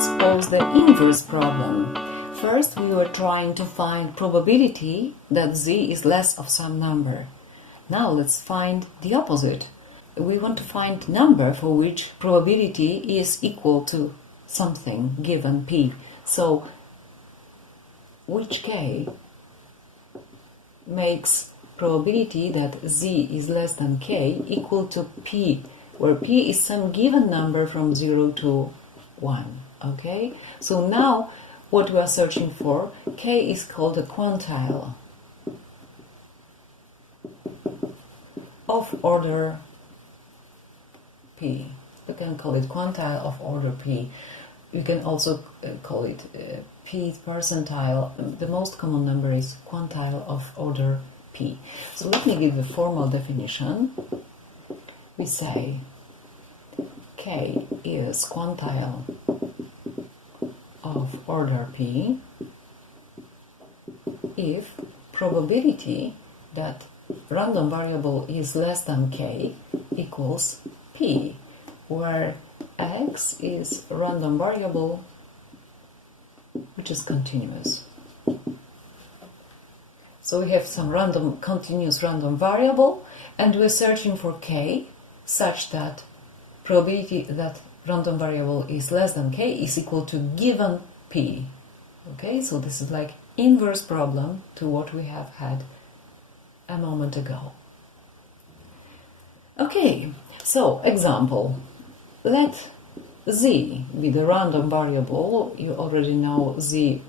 let's pose the inverse problem. First, we were trying to find probability that z is less of some number. Now let's find the opposite. We want to find number for which probability is equal to something given p. So, which k makes probability that z is less than k equal to p, where p is some given number from 0 to 1. Okay? So now what we are searching for, k is called a quantile of order p. You can call it quantile of order p. You can also call it p percentile. The most common number is quantile of order p. So let me give a formal definition. We say k is quantile of order p if probability that random variable is less than k equals p, where x is random variable which is continuous. So we have some continuous random variable, and we're searching for k such that probability that random variable is less than k is equal to given p. Okay, so this is like inverse problem to what we have had a moment ago. Okay, so example. Let z be the random variable. You already know z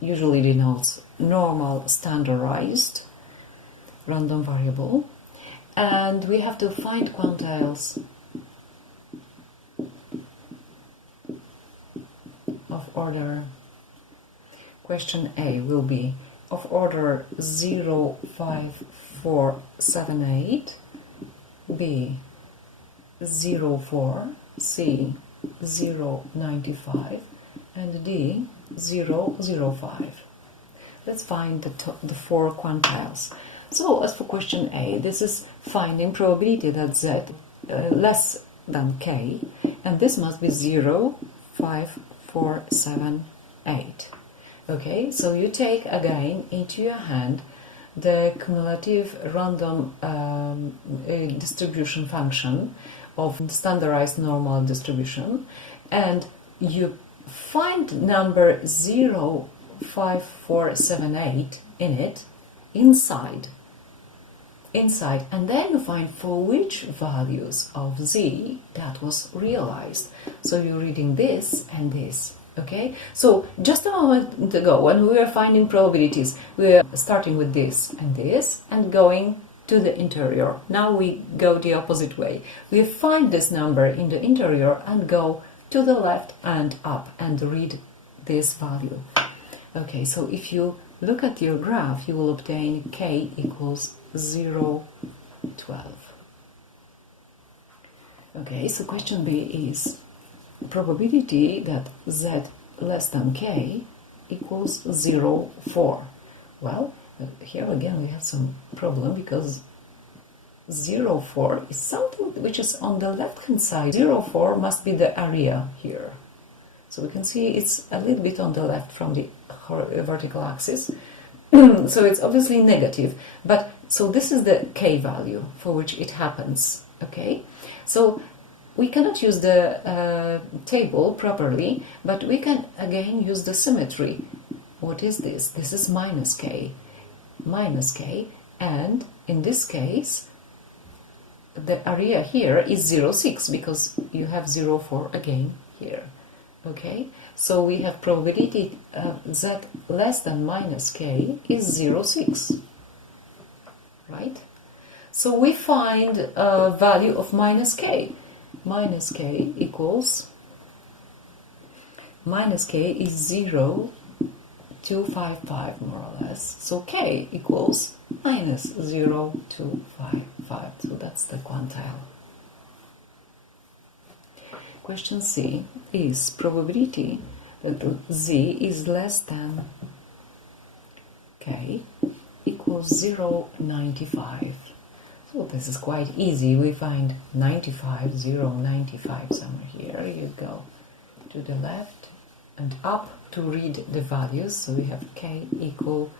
usually denotes normal standardized random variable, and we have to find quantiles of order. Question A will be of order 0, 5, 4, 7, 8, B 0, 4, C 0, 95, and D 0, 0, 5. Let's find the four quantiles. So as for question A, this is finding probability that z less than k, and this must be 0, 5, 4, 7, 8. Okay, so you take again into your hand the cumulative random distribution function of standardized normal distribution, and you find number 0, 5, 4, 7, 8 in it, inside, and then you find for which values of z that was realized. So you're reading this and this. Okay, so just a moment ago when we were finding probabilities, we were starting with this and going to the interior. Now we go the opposite way. We find this number in the interior and go to the left and up and read this value. Okay, so if you look at your graph, you will obtain k equals 0, 12. Okay, so question B is probability that z less than k equals 0, 4. Well, here again we have some problem because 0, 4 is something which is on the left hand side. 0, 4 must be the area here. So we can see it's a little bit on the left from the vertical axis. So it's obviously negative. But so this is the k value for which it happens. Okay, so we cannot use the table properly, but we can again use the symmetry. What is this? This is minus k, and in this case the area here is 0, 6 because you have 0, 4 again here. Okay, so we have probability z less than minus k is 0, 6, right? So we find a value of minus k. Minus k equals, minus k is 0, 255 more or less. So k equals minus 0, 255. So that's the quantile. Question C is probability that z is less than k equals 0, 95. So this is quite easy. We find 95, 0, 95 somewhere here. You go to the left and up to read the values. So we have k equal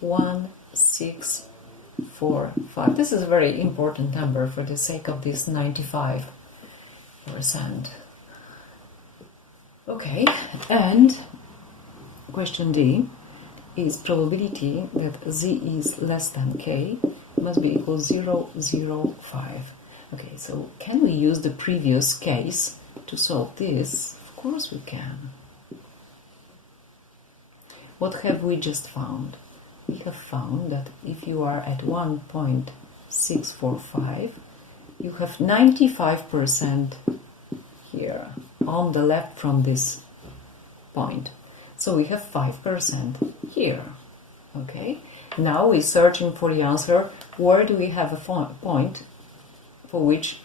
1, 6, 4, 5. This is a very important number for the sake of this 95%. Okay, and question D is probability that z is less than k must be equal 0, 0, 5. Okay, so can we use the previous case to solve this? Of course we can. What have we just found? We have found that if you are at 1.645, you have 95% here on the left from this point. So we have 5% here. Okay, now we're searching for the answer. Where do we have a point for which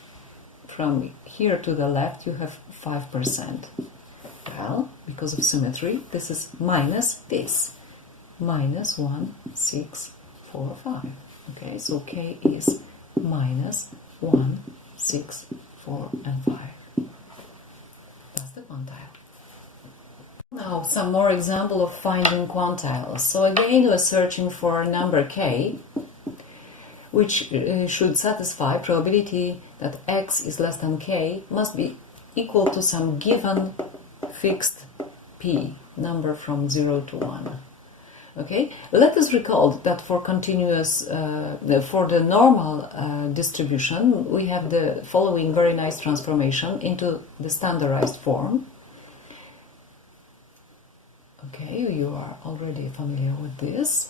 from here to the left you have 5%? Well, because of symmetry, this is minus this. Minus 1, 6, 4, 5. Okay, so k is minus 1, 6, 4, and 5. That's the quantile. Now, some more example of finding quantiles. So again, we're searching for a number k, which should satisfy probability that x is less than k must be equal to some given fixed p, number from 0 to 1. Okay, let us recall that for continuous, for the normal distribution, we have the following very nice transformation into the standardized form. Okay, you are already familiar with this.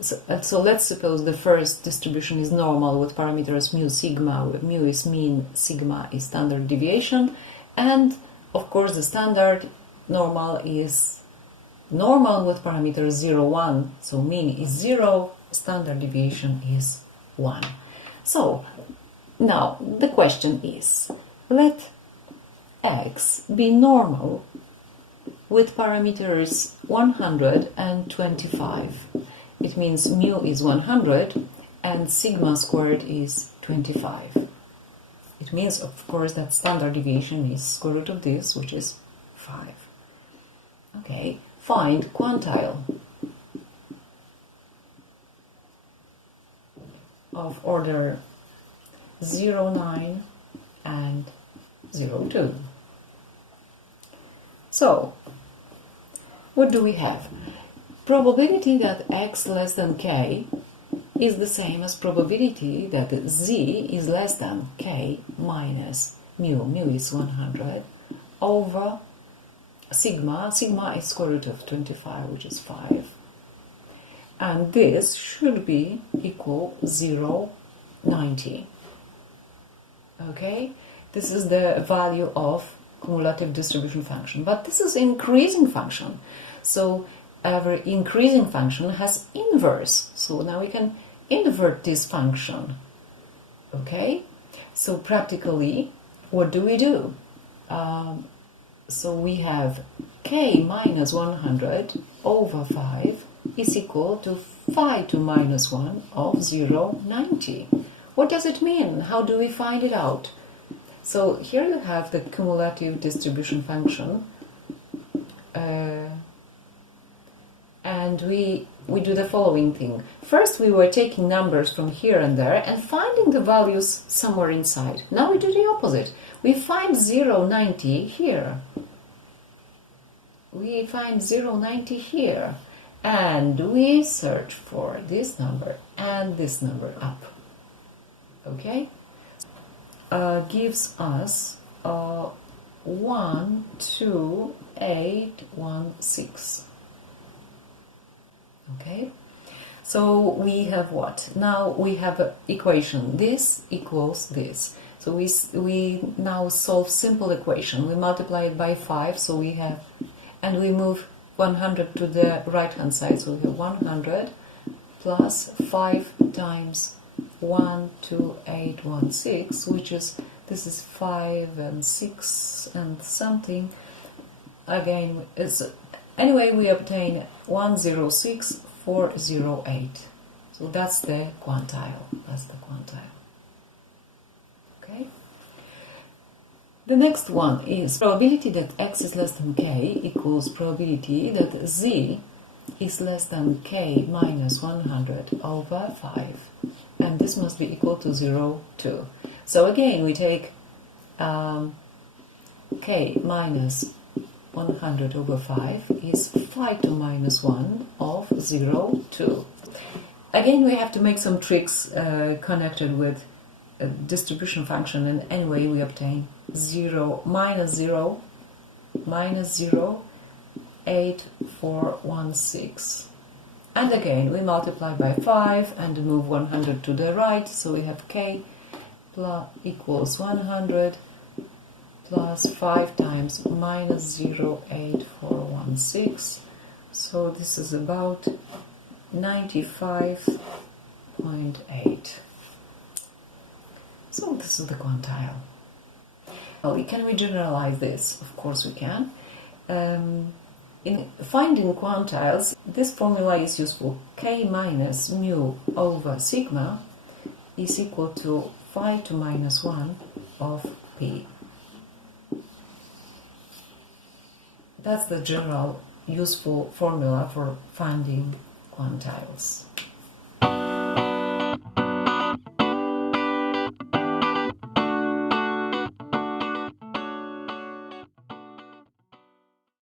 So let's suppose the first distribution is normal with parameters mu, sigma, mu is mean, sigma is standard deviation, and of course the standard normal is normal with parameters 0, 1, so mean is 0, standard deviation is 1. So now the question is, let x be normal with parameters 100 and 25. It means mu is 100 and sigma squared is 25. It means, of course, that standard deviation is square root of this, which is 5. Okay, find quantile of order 0, 9 and 0, 2. So, what do we have? Probability that x less than k is the same as probability that z is less than k minus mu. Mu is 100 over sigma. Sigma is square root of 25, which is 5. And this should be equal 0, 90. Okay? This is the value of cumulative distribution function. But this is increasing function. So every increasing function has inverse. So now we can invert this function. Okay? So practically, what do we do? So we have k minus 100 over 5 is equal to phi to minus 1 of 0, 90. What does it mean? How do we find it out? So here you have the cumulative distribution function, and we do the following thing. First we were taking numbers from here and there and finding the values somewhere inside. Now we do the opposite. We find 0, 90 here. We find 0, 90 here. And we search for this number and this number up. Okay? Gives us 1, 2, 8, 1, 6. Okay? So we have what? Now we have an equation. This equals this. So we now solve simple equation. We multiply it by 5, so we have, and we move 100 to the right hand side. So we have 100 plus 5 times 1, 2, 8, 1, 6, which is, this is 5 and 6 and something. Again, anyway, we obtain 106,408. So that's the quantile. That's the quantile. Okay. The next one is probability that x is less than k equals probability that z is less than k minus 100 over 5. And this must be equal to 0, 2. So again, we take k minus 100 over 5 is 5 to minus 1 of 0, 2. Again, we have to make some tricks connected with a distribution function, and anyway we obtain 0, minus 0, 8416. And again, we multiply by 5 and move 100 to the right, so we have k plus equals 100 plus 5 times minus 08416. So this is about 95.8. So this is the quantile. Well, can we generalize this? Of course we can. In finding quantiles, this formula is useful. K minus mu over sigma is equal to 5 to minus 1 of p. That's the general useful formula for finding quantiles.